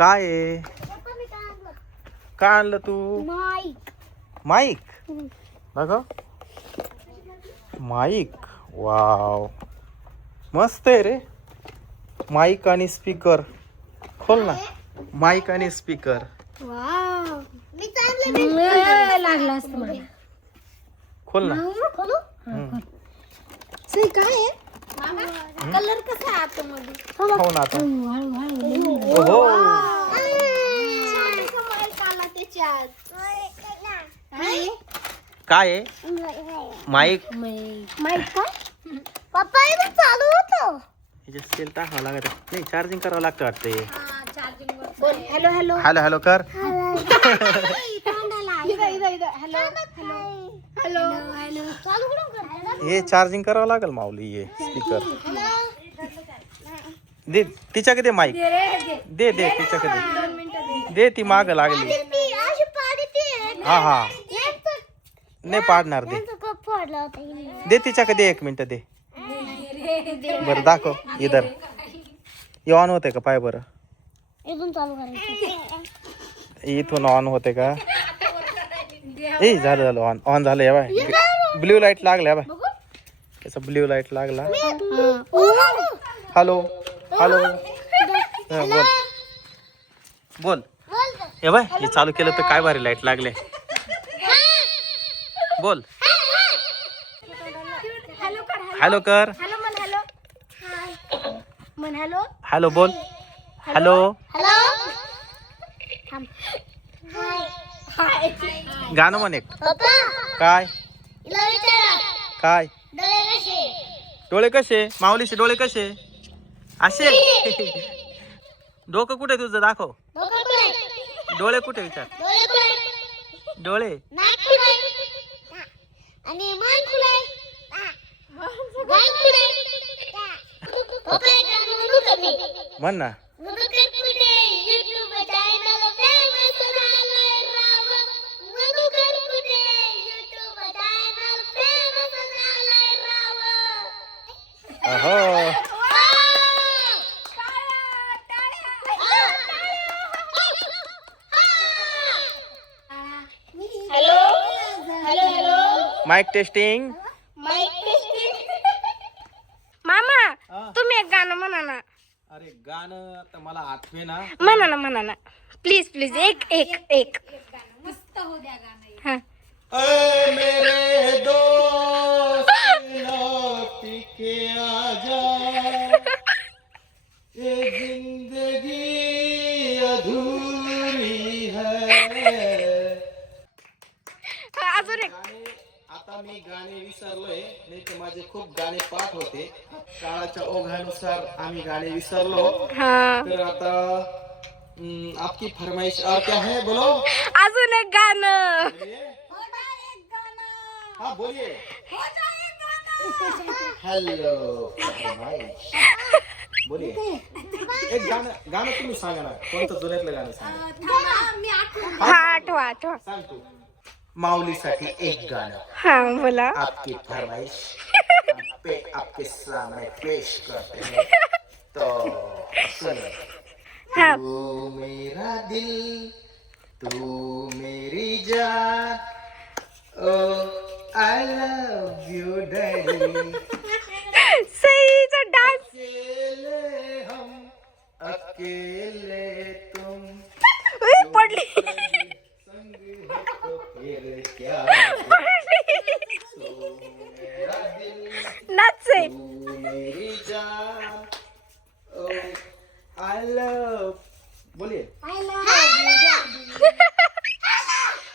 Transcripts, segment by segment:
काय आहे? काय आणलं तू? माईक बघ, माईक. वाव, मस्त आहे रे. माईक आणि स्पीकर. खोल ना, माईक आणि स्पीकर. लागला असतं मला. खोल ना. काय आहे कलर कसा आहे आतमध्ये? हो ना आता. ओहो, काय आहे? माईक. माईक का पप्पा इथं चालू होतं. ह्याच्यात सेल टाकावं लागत. नाही, चार्जिंग करावं लागतं वाटते. हॅलो हॅलो हॅलो हॅलो कर. हॅलो हॅलो चालू करून हे चार्जिंग करावं लागेल माऊली. हे स्पीकर दे तिच्याकडे. दे माईक, दे दे तिच्याकडे. दे, ती माग लागली. हा हा, नाही पाडणार. दे दे तिच्याकडे. 1 मिनिट दे. बरं दाखव इधर. हे ऑन होते का? पाय बरं. इथून चालू करायचं. इथून ऑन होते का? ए झालं झालं, ऑन ऑन झालं. या बाय, ब्ल्यू लाईट लागला. बाय, त्याचा ब्ल्यू लाईट लागला. Hello hello. बोल बोल. ए बाय, हे चालू केलं तर काय भारी लाईट लागले. बोल. हॅलो कर. हॅलो म्हण. हॅलो म्हण. हॅलो हॅलो बोल. हॅलो. हॅलो गाणं म्हण एक. पप्पा काय इला विचारा काय? डोळे कसे? डोळे कसे? माऊलीचे डोळे कसे? असे. डोकं कुठे तुझं? दाखव. डोकं कुठे? डोळे कुठे? विचार. डोळे कुठे? डोळे. नाक कुठे? आणि मान कुठे? गाल कुठे? पप्पा एक गाणं म्हणू का मी? म्हण ना. मधुकर कुठे? YouTube चॅनल फेमस झालंय राव. मधुकर कुठे? YouTube चॅनल फेमस झालंय राव. अहो, hello hello hello mic testing. Mic testing. मामा तुम्ही एक गाणं म्हणा ना. अरे गाणं आता मला आठवे ना. म्हणा ना प्लीज प्लीज. एक मस्त हो द्या गाणं. ऐ मेरे दोस्त लौट के आजा, ये जिंदगी अधूरी है. अजून एक. आता मी गाणे विसरलोय, नाही तर माझे खूप गाणे पाठ होते. काळाच्या ओघानुसार आम्ही गाणे विसरलो. हा तर आता आपकी फरमाइश और क्या है? बोलो. अजून एक गाणं. हाँ बोलिए. हेलो फरमाइश. बोलिए. एक गाणं तुम्ही सांगा ना. कोणतं जुन्यातलं गाणं सांगा. हा आठवा सांग तू. माऊलीसाठी एक गाणं. हा बोला. आपकी फरमाइश पे आपके सामने पेश करते हैं. तो सुनिए. हा तू मेरा दिल, तू मेरी जान, O I love you daddy. सईचा डान्स. अकेले हम, अकेले तुम, पडली. संग है तो फिर क्या. तू मेरा दिल, नाचय. तू मेरी जान, ओ आई लव. बोलिए.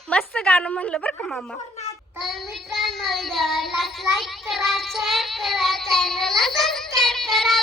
मस्त गाणं म्हणलं बरं का मामा. तर मित्रांनो व्हिडिओला लाईक करा, शेअर करा, चॅनलला सबस्क्राईब करा.